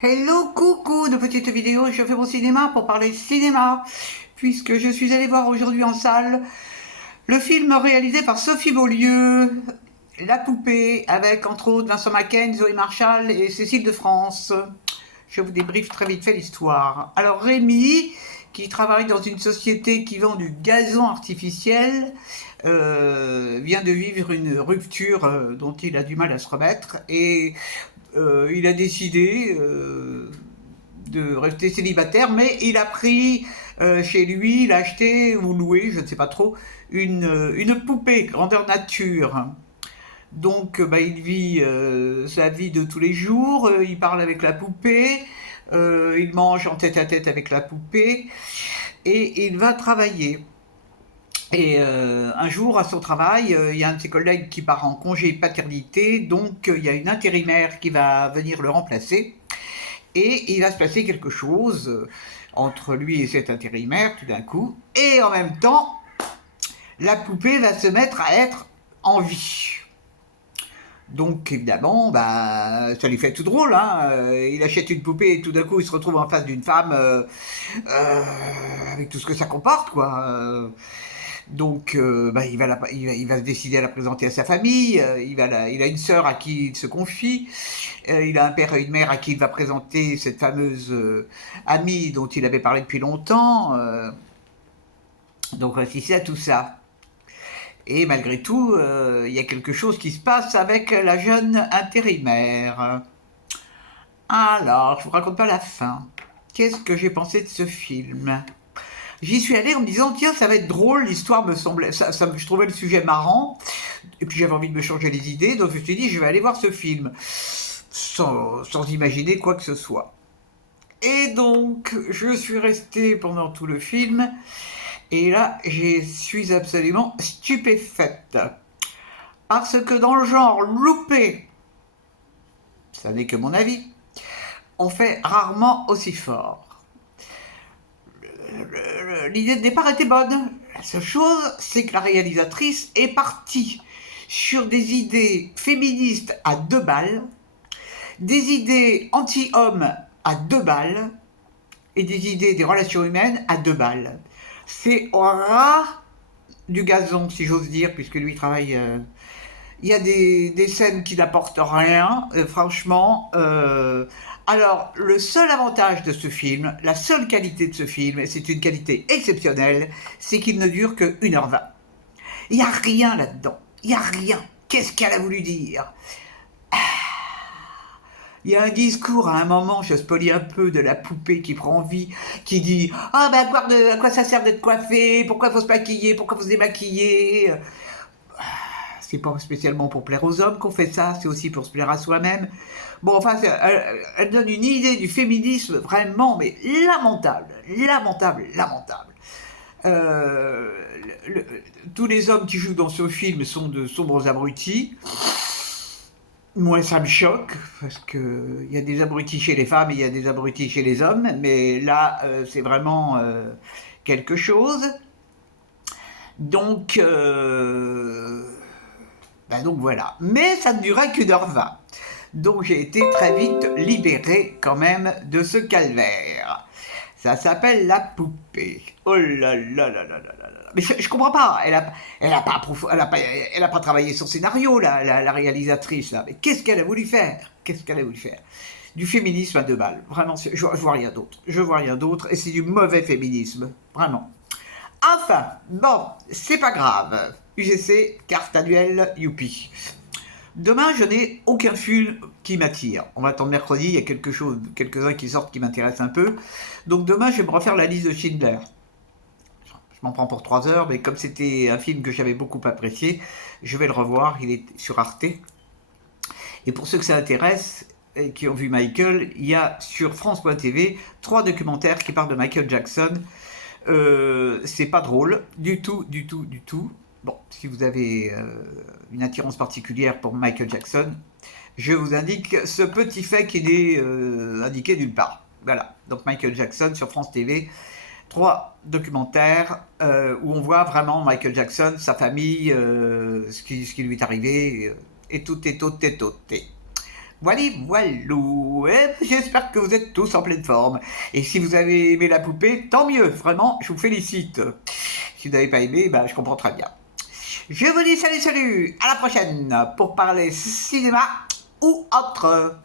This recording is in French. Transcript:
Hello, coucou, de petite vidéo, je fais mon cinéma pour parler cinéma, puisque je suis allée voir aujourd'hui en salle le film réalisé par Sophie Beaulieu, La Poupée, avec entre autres Vincent Macaigne, Zoé Marshall et Cécile de France. Je vous débriefe très vite fait l'histoire. Alors Rémi, qui travaille dans une société qui vend du gazon artificiel, vient de vivre une rupture dont il a du mal à se remettre et il a décidé de rester célibataire, mais il a pris chez lui, il a acheté ou loué, je ne sais pas trop, une poupée grandeur nature. Donc il vit sa vie de tous les jours, il parle avec la poupée, il mange en tête à tête avec la poupée et il va travailler. Et un jour, à son travail, il y a un de ses collègues qui part en congé paternité, donc il y a une intérimaire qui va venir le remplacer. Et il va se passer quelque chose entre lui et cet intérimaire tout d'un coup. Et en même temps, la poupée va se mettre à être en vie. Donc évidemment, ça lui fait tout drôle. Hein. Il achète une poupée et tout d'un coup il se retrouve en face d'une femme euh, avec tout ce que ça comporte, quoi. Donc, il va se décider à la présenter à sa famille. Il a une sœur à qui il se confie. Il a un père et une mère à qui il va présenter cette fameuse amie dont il avait parlé depuis longtemps. Donc, réfléchissez à tout ça. Et malgré tout, il y a quelque chose qui se passe avec la jeune intérimaire. Alors, je vous raconte pas la fin. Qu'est-ce que j'ai pensé de ce film? J'y suis allée en me disant, tiens, ça va être drôle, l'histoire me semblait, je trouvais le sujet marrant, et puis j'avais envie de me changer les idées, donc je me suis dit, je vais aller voir ce film, sans imaginer quoi que ce soit. Et donc, je suis restée pendant tout le film, et là, je suis absolument stupéfaite. Parce que dans le genre loupé, ça n'est que mon avis, on fait rarement aussi fort. L'idée de départ était bonne. La seule chose, c'est que la réalisatrice est partie sur des idées féministes à 2 balles, des idées anti-hommes à 2 balles, et des idées des relations humaines à 2 balles. C'est au ras du gazon, si j'ose dire, puisque lui travaille. Il y a des scènes qui n'apportent rien, franchement. Alors, le seul avantage de ce film, la seule qualité de ce film, et c'est une qualité exceptionnelle, c'est qu'il ne dure que 1h20. Il n'y a rien là-dedans. Il n'y a rien. Qu'est-ce qu'elle a voulu dire? Il y a un discours à un moment, je spoilie un peu, de la poupée qui prend vie, qui dit ah ben à quoi ça sert d'être coiffé? Pourquoi faut se maquiller? Pourquoi faut se démaquiller? C'est pas spécialement pour plaire aux hommes qu'on fait ça, c'est aussi pour se plaire à soi-même. Bon, enfin, elle donne une idée du féminisme vraiment, mais lamentable, lamentable, lamentable. Euh, le- Tous les hommes qui jouent dans ce film sont de sombres abrutis. Moi, ça me choque, parce qu'il y a des abrutis chez les femmes et il y a des abrutis chez les hommes, mais là, c'est vraiment quelque chose. Donc, donc voilà. Mais ça ne durait qu'1h20. Donc j'ai été très vite libéré quand même de ce calvaire. Ça s'appelle La Poupée. Oh là là là là là là là. Mais je comprends pas. Elle a pas travaillé son scénario, la réalisatrice là. Mais qu'est-ce qu'elle a voulu faire? Qu'est-ce qu'elle a voulu faire? Du féminisme à 2 balles. Vraiment, je vois rien d'autre. Je vois rien d'autre. Et c'est du mauvais féminisme. Vraiment. Enfin, bon, c'est pas grave. UGC, carte annuelle, youpi. Demain, je n'ai aucun film qui m'attire. On va attendre mercredi, il y a quelques-uns qui sortent qui m'intéressent un peu. Donc demain, je vais me refaire la liste de Schindler. Je m'en prends pour 3 heures, mais comme c'était un film que j'avais beaucoup apprécié, je vais le revoir. Il est sur Arte. Et pour ceux que ça intéresse et qui ont vu Michael, il y a sur France.tv 3 documentaires qui parlent de Michael Jackson. C'est pas drôle du tout, du tout, du tout. Bon, si vous avez une attirance particulière pour Michael Jackson, je vous indique ce petit fait qui n'est indiqué nulle part. Voilà, donc Michael Jackson sur France TV, 3 documentaires où on voit vraiment Michael Jackson, sa famille, ce qui lui est arrivé, et tout, et tout, et tout. Voilà, voilou. J'espère que vous êtes tous en pleine forme. Et si vous avez aimé la poupée, tant mieux. Vraiment, je vous félicite. Si vous n'avez pas aimé, je comprends très bien. Je vous dis salut, salut. À la prochaine pour parler cinéma ou autre.